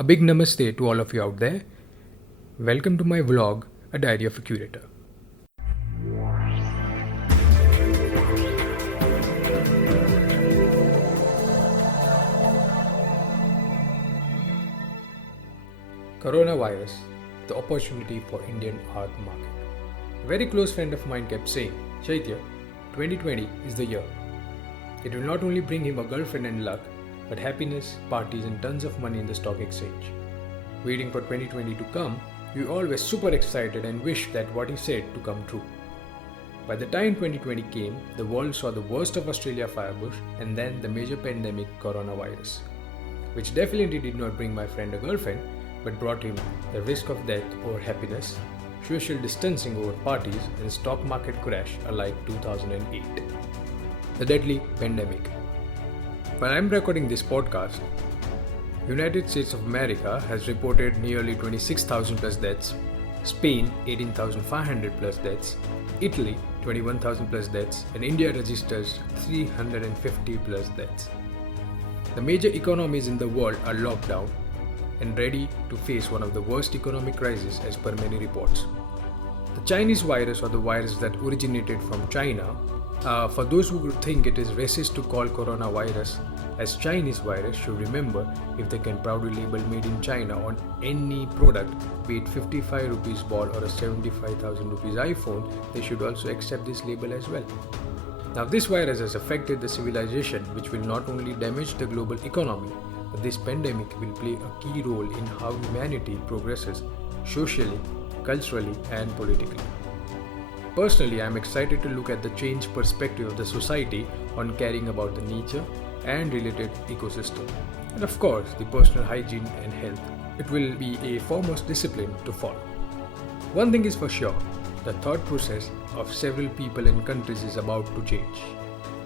A big namaste to all of you out there. Welcome to my vlog, A Diary of a Curator. Coronavirus, the opportunity for Indian art market. A very close friend of mine kept saying, Chaitya, 2020 is the year. It will not only bring him a girlfriend and luck, but happiness, parties and tons of money in the stock exchange. Waiting for 2020 to come, we all were super excited and wished that what he said to come true. By the time 2020 came, the world saw the worst of Australia firebush and then the major pandemic coronavirus, which definitely did not bring my friend a girlfriend, but brought him the risk of death over happiness, social distancing over parties and stock market crash alike 2008. The deadly pandemic. While I'm recording this podcast, United States of America has reported nearly 26,000 plus deaths, Spain 18,500 plus deaths, Italy 21,000 plus deaths, and India registers 350 plus deaths. The major economies in the world are locked down and ready to face one of the worst economic crises as per many reports. The Chinese virus, or the virus that originated from China, for those who think it is racist to call coronavirus as Chinese virus, should remember if they can proudly label made in China on any product, be it 55 rupees ball or a 75,000 rupees iPhone, they should also accept this label as well. Now this virus has affected the civilization, which will not only damage the global economy, but this pandemic will play a key role in how humanity progresses socially, culturally and politically. Personally, I am excited to look at the changed perspective of the society on caring about the nature and related ecosystem. And of course, the personal hygiene and health. It will be a foremost discipline to follow. One thing is for sure, the thought process of several people and countries is about to change.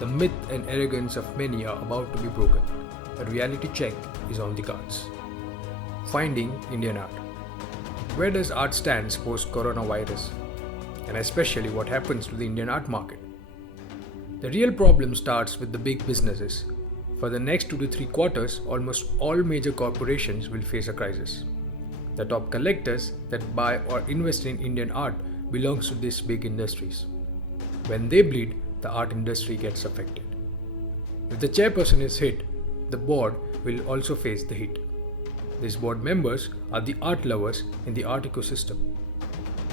The myth and arrogance of many are about to be broken. A reality check is on the cards. Finding Indian art. Where does art stand post coronavirus? And especially what happens to the Indian art market? The real problem starts with the big businesses. For the next 2 to 3 quarters, almost all major corporations will face a crisis. The top collectors that buy or invest in Indian art belongs to these big industries. When they bleed, the art industry gets affected. If the chairperson is hit, the board will also face the hit. These board members are the art lovers in the art ecosystem.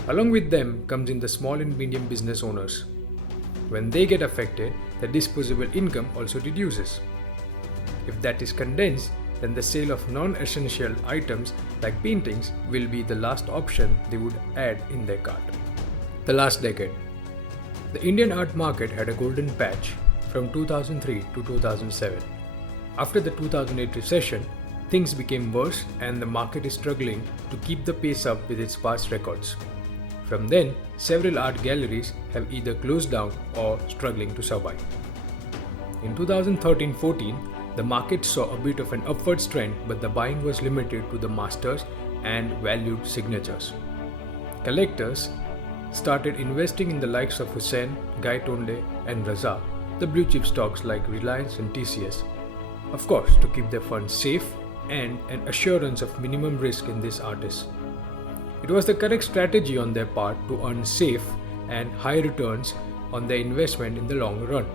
Along with them comes in the small and medium business owners. When they get affected, the disposable income also reduces. If that is condensed, then the sale of non-essential items like paintings will be the last option they would add in their cart. The last decade. The Indian art market had a golden patch from 2003 to 2007. After the 2008 recession, things became worse and the market is struggling to keep the pace up with its past records. From then, several art galleries have either closed down or struggling to survive. In 2013-14, the market saw a bit of an upwards trend, but the buying was limited to the masters and valued signatures. Collectors started investing in the likes of Hussain, Guy Tonde and Raza, the blue chip stocks like Reliance and TCS, of course to keep their funds safe and an assurance of minimum risk in these artists. It was the correct strategy on their part to earn safe and high returns on their investment in the long run.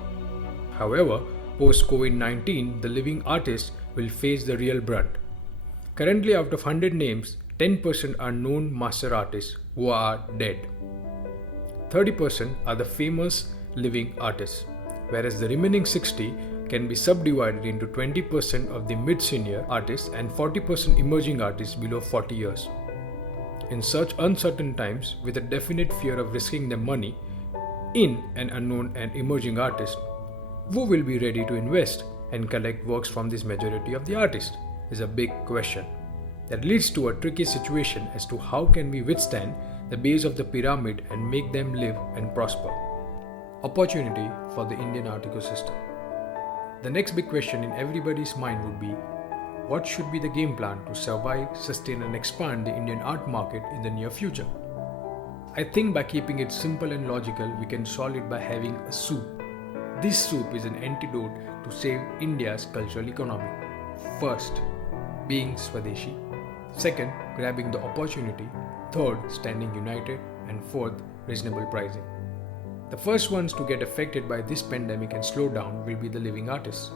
However, post-COVID-19, the living artists will face the real brunt. Currently, out of 100 names, 10% are known master artists who are dead. 30% are the famous living artists, whereas the remaining 60 can be subdivided into 20% of the mid-senior artists and 40% emerging artists below 40 years. In such uncertain times, with a definite fear of risking their money in an unknown and emerging artist, who will be ready to invest and collect works from this majority of the artists is a big question. That leads to a tricky situation as to how can we withstand the base of the pyramid and make them live and prosper. Opportunity for the Indian art ecosystem. The next big question in everybody's mind would be, what should be the game plan to survive, sustain and expand the Indian art market in the near future? I think by keeping it simple and logical, we can solve it by having a soup. This soup is an antidote to save India's cultural economy. First, being Swadeshi. Second, grabbing the opportunity. Third, standing united. And fourth, reasonable pricing. The first ones to get affected by this pandemic and slow down will be the living artists.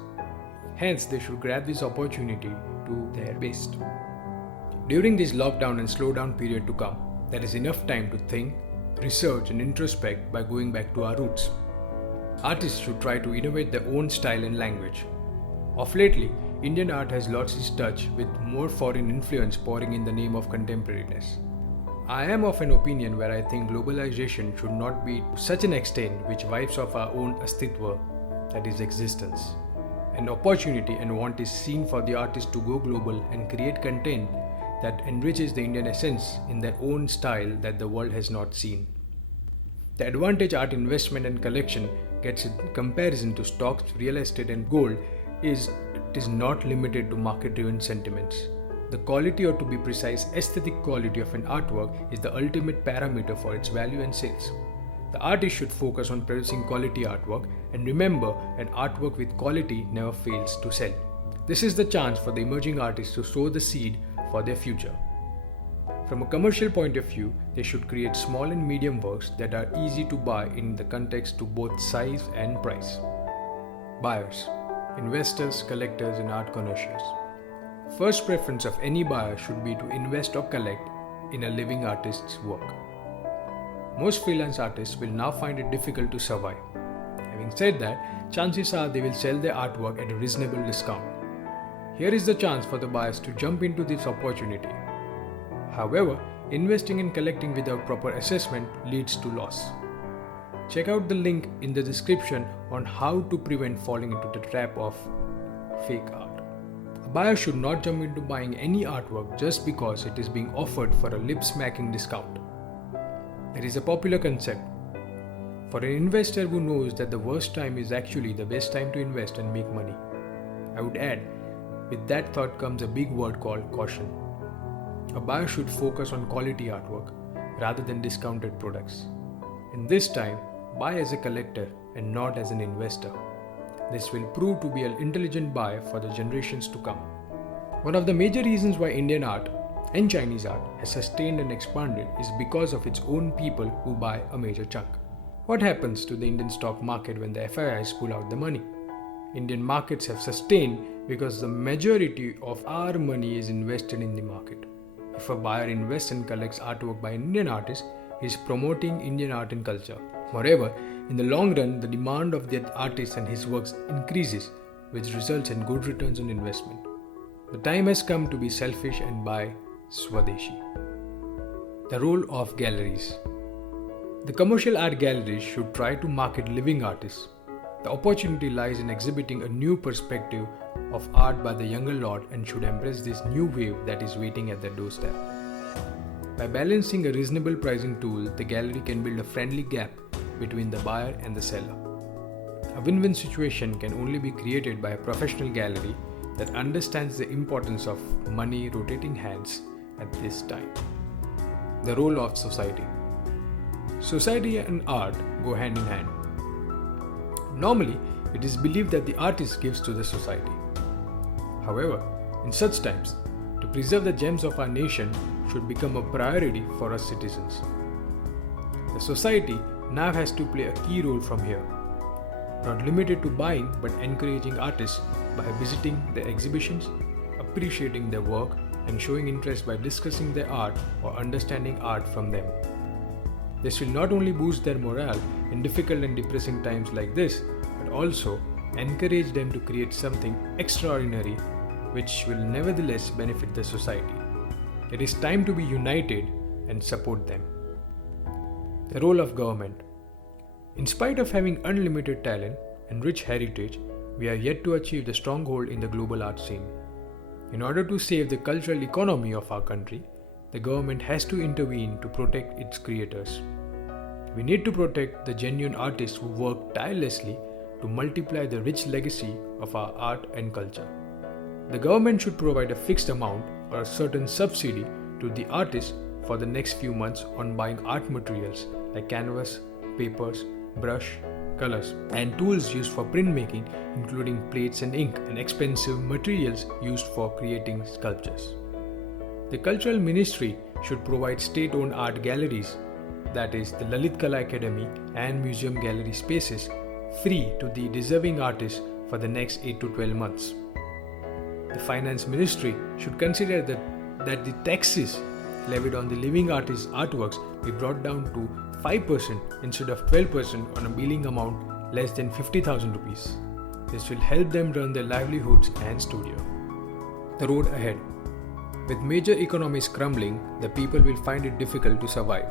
Hence, they should grab this opportunity to their best. During this lockdown and slowdown period to come, there is enough time to think, research and introspect by going back to our roots. Artists should try to innovate their own style and language. Of lately, Indian art has lost its touch with more foreign influence pouring in the name of contemporariness. I am of an opinion where I think globalization should not be to such an extent which wipes off our own astitva, that is existence. An opportunity and want is seen for the artist to go global and create content that enriches the Indian essence in their own style that the world has not seen. The advantage art investment and collection gets in comparison to stocks, real estate and gold is it is not limited to market-driven sentiments. The quality, or to be precise, aesthetic quality of an artwork is the ultimate parameter for its value and sales. The artist should focus on producing quality artwork, and remember, an artwork with quality never fails to sell. This is the chance for the emerging artists to sow the seed for their future. From a commercial point of view, they should create small and medium works that are easy to buy in the context to both size and price. Buyers, investors, collectors and art connoisseurs. First preference of any buyer should be to invest or collect in a living artist's work. Most freelance artists will now find it difficult to survive. Having said that, chances are they will sell their artwork at a reasonable discount. Here is the chance for the buyers to jump into this opportunity. However, investing and collecting without proper assessment leads to loss. Check out the link in the description on how to prevent falling into the trap of fake art. A buyer should not jump into buying any artwork just because it is being offered for a lip-smacking discount. There is a popular concept. For an investor who knows that the worst time is actually the best time to invest and make money. I would add, with that thought comes a big word called caution. A buyer should focus on quality artwork rather than discounted products. In this time, buy as a collector and not as an investor. This will prove to be an intelligent buy for the generations to come. One of the major reasons why Indian art and Chinese art has sustained and expanded is because of its own people who buy a major chunk. What happens to the Indian stock market when the FIIs pull out the money? Indian markets have sustained because the majority of our money is invested in the market. If a buyer invests and collects artwork by Indian artists, he is promoting Indian art and culture. Moreover, in the long run, the demand of that artist and his works increases, which results in good returns on investment. The time has come to be selfish and buy Swadeshi. The role of galleries. The commercial art galleries should try to market living artists. The opportunity lies in exhibiting a new perspective of art by the younger lot and should embrace this new wave that is waiting at their doorstep. By balancing a reasonable pricing tool, the gallery can build a friendly gap between the buyer and the seller. A win-win situation can only be created by a professional gallery that understands the importance of money rotating hands at this time. The role of society. Society and art go hand in hand. Normally, it is believed that the artist gives to the society. However, in such times, to preserve the gems of our nation should become a priority for us citizens. The society now has to play a key role from here, not limited to buying but encouraging artists by visiting their exhibitions, appreciating their work and showing interest by discussing their art or understanding art from them. This will not only boost their morale in difficult and depressing times like this, but also encourage them to create something extraordinary which will nevertheless benefit the society. It is time to be united and support them. The role of government. In spite of having unlimited talent and rich heritage, we are yet to achieve the stronghold in the global art scene. In order to save the cultural economy of our country, the government has to intervene to protect its creators. We need to protect the genuine artists who work tirelessly to multiply the rich legacy of our art and culture. The government should provide a fixed amount or a certain subsidy to the artists for the next few months on buying art materials like canvas, papers, brush, colors, and tools used for printmaking, including plates and ink, and expensive materials used for creating sculptures. The Cultural Ministry should provide state-owned art galleries, that is, the Lalit Kala Academy and museum gallery spaces, free to the deserving artists for the next 8 to 12 months. The Finance Ministry should consider that the taxes levied on the living artists' artworks be brought down to 5% instead of 12% on a billing amount less than 50,000 rupees. This will help them run their livelihoods and studio. The road ahead. With major economies crumbling, the people will find it difficult to survive.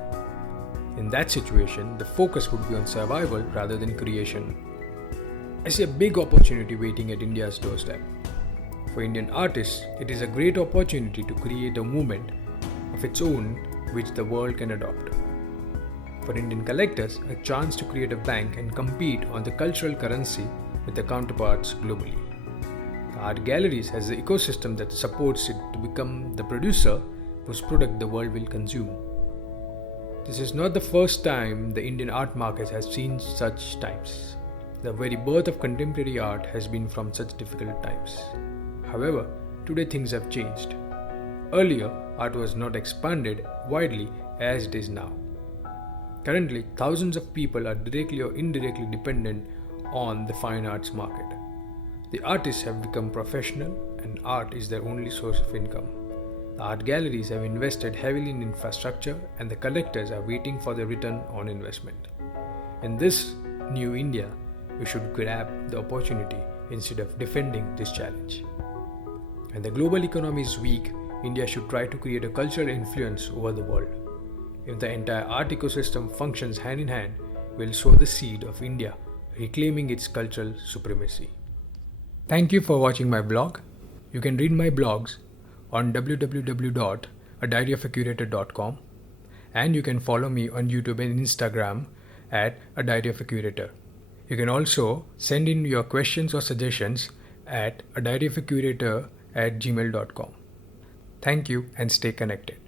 In that situation, the focus would be on survival rather than creation. I see a big opportunity waiting at India's doorstep. For Indian artists, it is a great opportunity to create a movement of its own which the world can adopt. For Indian collectors, a chance to create a bank and compete on the cultural currency with their counterparts globally. The art galleries has the ecosystem that supports it to become the producer whose product the world will consume. This is not the first time the Indian art market has seen such times. The very birth of contemporary art has been from such difficult times. However, today things have changed. Earlier, art was not expanded widely as it is now. Currently, thousands of people are directly or indirectly dependent on the fine arts market. The artists have become professional and art is their only source of income. The art galleries have invested heavily in infrastructure and the collectors are waiting for the return on investment. In this new India, we should grab the opportunity instead of defending this challenge. When the global economy is weak, India should try to create a cultural influence over the world. If the entire art ecosystem functions hand in hand, we'll sow the seed of India reclaiming its cultural supremacy. Thank you for watching my blog. You can read my blogs on www.adiaryofacurator.com and you can follow me on YouTube and Instagram at A Diary of a Curator. You can also send in your questions or suggestions at adiaryofacurator@gmail.com. Thank you and stay connected.